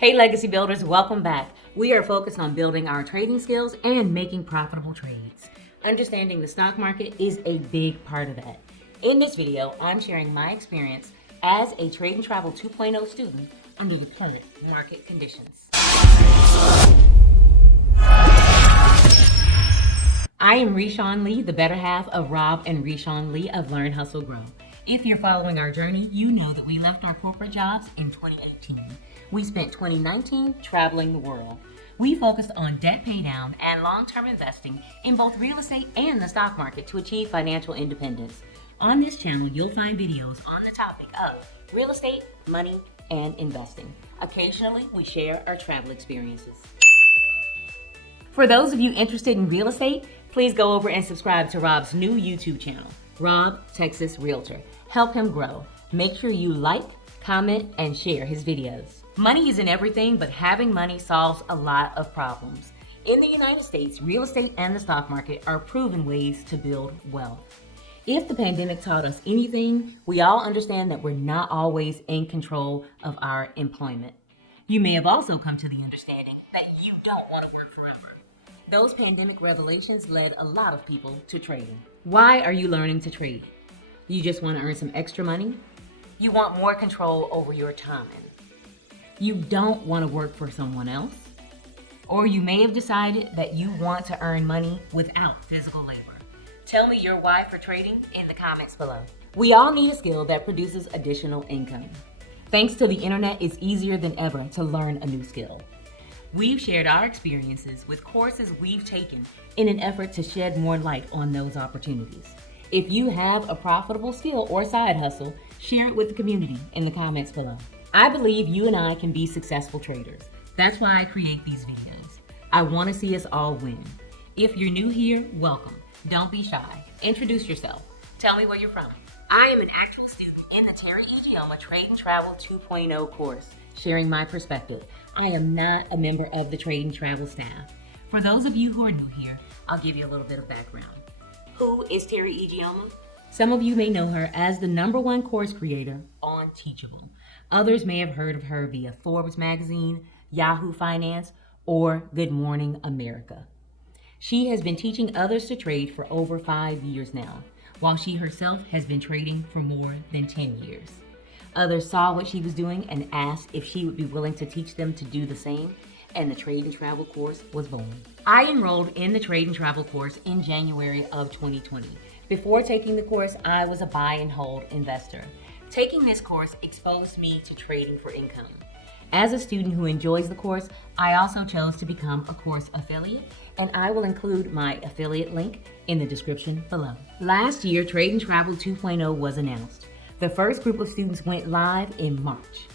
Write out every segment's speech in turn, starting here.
Hey Legacy Builders, welcome back. We are focused on building our trading skills and making profitable trades. Understanding the stock market is a big part of that. In this video, I'm sharing my experience as a Trade and Travel 2.0 student under the current market conditions. I am Reshawn Lee, the better half of Rob and Reshawn Lee of Learn, Hustle, Grow. If you're following our journey, you know that we left our corporate jobs in 2018. We spent 2019 traveling the world. We focused on debt paydown and long-term investing in both real estate and the stock market to achieve financial independence. On this channel, you'll find videos on the topic of real estate, money, and investing. Occasionally, we share our travel experiences. For those of you interested in real estate, please go over and subscribe to Rob's new YouTube channel, Rob Texas Realtor. Help him grow. Make sure you like, comment, and share his videos. Money isn't everything, but having money solves a lot of problems. In the United States, real estate and the stock market are proven ways to build wealth. If the pandemic taught us anything, we all understand that we're not always in control of our employment. You may have also come to the understanding that you don't want to work forever. Those pandemic revelations led a lot of people to trading. Why are you learning to trade? You just want to earn some extra money? You want more control over your time? You don't want to work for someone else? Or you may have decided that you want to earn money without physical labor. Tell me your why for trading in the comments below. We all need a skill that produces additional income. Thanks to the internet, it's easier than ever to learn a new skill. We've shared our experiences with courses we've taken in an effort to shed more light on those opportunities. If you have a profitable skill or side hustle, share it with the community in the comments below. I believe you and I can be successful traders. That's why I create these videos. I want to see us all win. If you're new here, welcome. Don't be shy. Introduce yourself. Tell me where you're from. I am an actual student in the Teri Ijeoma Trade and Travel 2.0 course, sharing my perspective. I am not a member of the Trade and Travel staff. For those of you who are new here, I'll give you a little bit of background. Who is Teri Ijeoma? Some of you may know her as the #1 course creator on Teachable. Others may have heard of her via Forbes magazine, Yahoo Finance, or Good Morning America. She has been teaching others to trade for over 5 years now, while she herself has been trading for more than 10 years. Others saw what she was doing and asked if she would be willing to teach them to do the same, and the Trade and Travel course was born. I enrolled in the Trade and Travel course in January of 2020. Before taking the course, I was a buy and hold investor. Taking this course exposed me to trading for income. As a student who enjoys the course, I also chose to become a course affiliate, and I will include my affiliate link in the description below. Last year, Trade and Travel 2.0 was announced. The first group of students went live in March.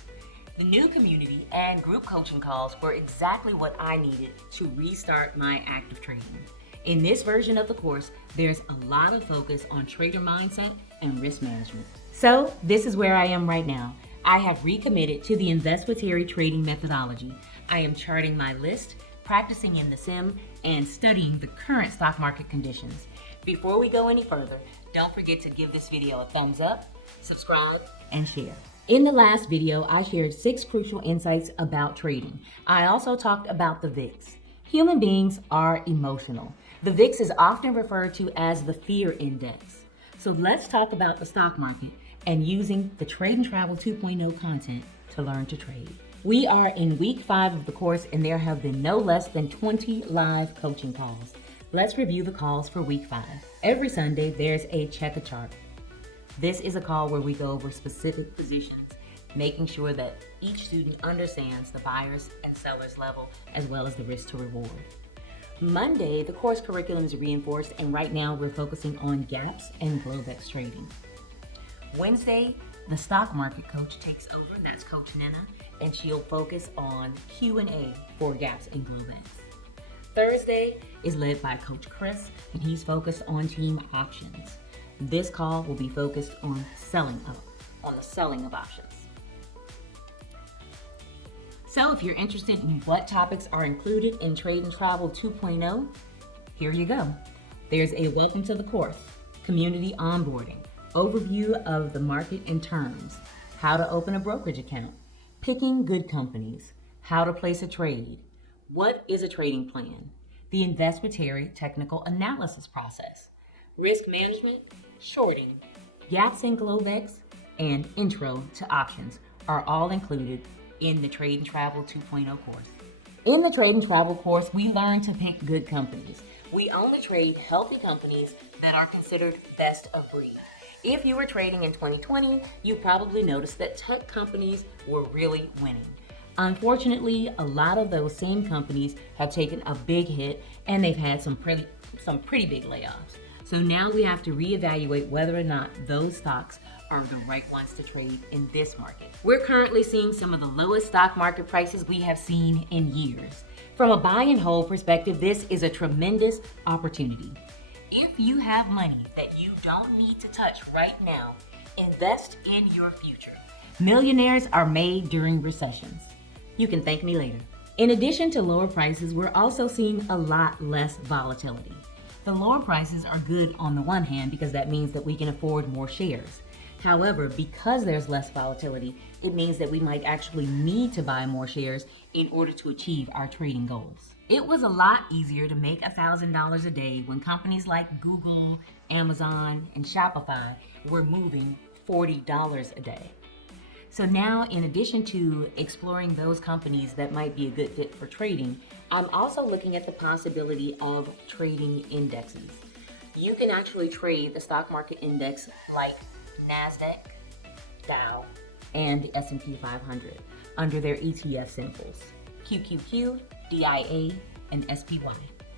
The new community and group coaching calls were exactly what I needed to restart my active trading. In this version of the course, there's a lot of focus on trader mindset and risk management. So this is where I am right now. I have recommitted to the Invest with Teri trading methodology. I am charting my list, practicing in the sim, and studying the current stock market conditions. Before we go any further, don't forget to give this video a thumbs up, subscribe, and share. In the last video, I shared 6 crucial insights about trading. I also talked about the VIX. Human beings are emotional. The VIX is often referred to as the fear index. So let's talk about the stock market and using the Trade and Travel 2.0 content to learn to trade. We are in week 5 of the course, and there have been no less than 20 live coaching calls. Let's review the calls for week 5. Every Sunday, there's a check a chart. This is a call where we go over specific positions, making sure that each student understands the buyer's and seller's level, as well as the risk to reward. Monday, the course curriculum is reinforced, and right now we're focusing on gaps and Globex trading. Wednesday, the stock market coach takes over, and that's Coach Nina, and she'll focus on Q&A for gaps and Globex. Thursday is led by Coach Chris, and he's focused on team options. This call will be focused on the selling of options. So if you're interested in what topics are included in Trade and Travel 2.0, here you go. There's a welcome to the course, community onboarding, overview of the market and terms, how to open a brokerage account, picking good companies, how to place a trade, what is a trading plan, the Invest with Teri technical analysis process, risk management, shorting, gaps in Globex, and intro to options are all included in the Trade and Travel 2.0 course. In the Trade and Travel course, we learn to pick good companies. We only trade healthy companies that are considered best of breed. If you were trading in 2020, you probably noticed that tech companies were really winning. Unfortunately, a lot of those same companies have taken a big hit and they've had some pretty big layoffs. So now we have to reevaluate whether or not those stocks are the right ones to trade in this market. We're currently seeing some of the lowest stock market prices we have seen in years. From a buy and hold perspective, this is a tremendous opportunity. If you have money that you don't need to touch right now, invest in your future. Millionaires are made during recessions. You can thank me later. In addition to lower prices, we're also seeing a lot less volatility. The lower prices are good on the one hand because that means that we can afford more shares. However, because there's less volatility, it means that we might actually need to buy more shares in order to achieve our trading goals. It was a lot easier to make $1,000 a day when companies like Google, Amazon, and Shopify were moving $40 a day. So now, in addition to exploring those companies that might be a good fit for trading, I'm also looking at the possibility of trading indexes. You can actually trade the stock market index like NASDAQ, Dow, and the S&P 500 under their ETF symbols, QQQ, DIA, and SPY.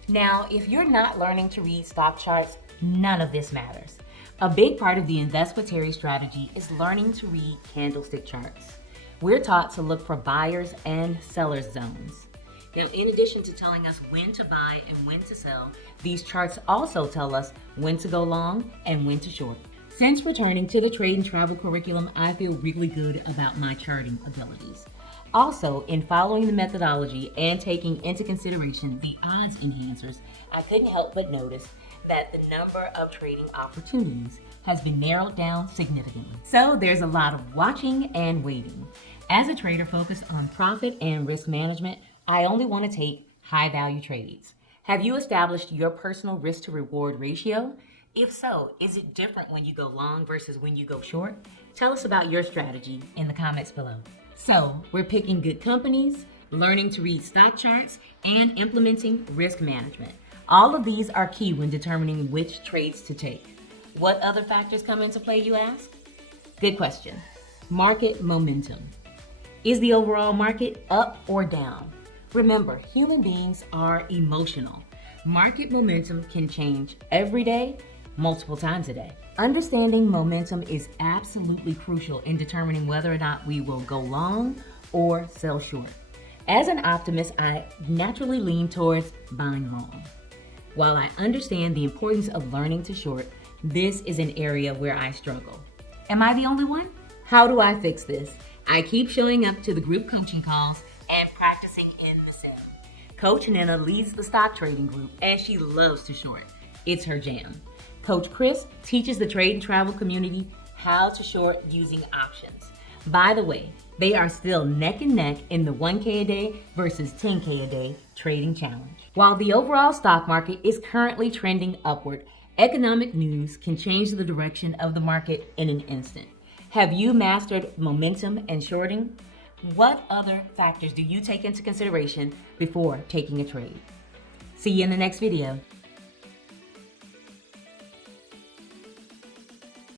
Now, if you're not learning to read stock charts, none of this matters. A big part of the Invest with Teri strategy is learning to read candlestick charts. We're taught to look for buyers and sellers zones. Now, in addition to telling us when to buy and when to sell, these charts also tell us when to go long and when to short. Since returning to the Trade and Travel curriculum, I feel really good about my charting abilities. Also, in following the methodology and taking into consideration the odds enhancers, I couldn't help but notice that the number of trading opportunities has been narrowed down significantly. So there's a lot of watching and waiting. As a trader focused on profit and risk management, I only want to take high value trades. Have you established your personal risk to reward ratio? If so, is it different when you go long versus when you go short? Tell us about your strategy in the comments below. So, we're picking good companies, learning to read stock charts, and implementing risk management. All of these are key when determining which trades to take. What other factors come into play, you ask? Good question. Market momentum. Is the overall market up or down? Remember, human beings are emotional. Market momentum can change every day, multiple times a day. Understanding momentum is absolutely crucial in determining whether or not we will go long or sell short. As an optimist, I naturally lean towards buying long. While I understand the importance of learning to short, this is an area where I struggle. Am I the only one? How do I fix this? I keep showing up to the group coaching calls and practicing in the sim. Coach Nina leads the stock trading group and she loves to short. It's her jam. Coach Chris teaches the Trade and Travel community how to short using options. By the way, they are still neck and neck in the 1K a day versus 10K a day trading challenge. While the overall stock market is currently trending upward, economic news can change the direction of the market in an instant. Have you mastered momentum and shorting? What other factors do you take into consideration before taking a trade? See you in the next video.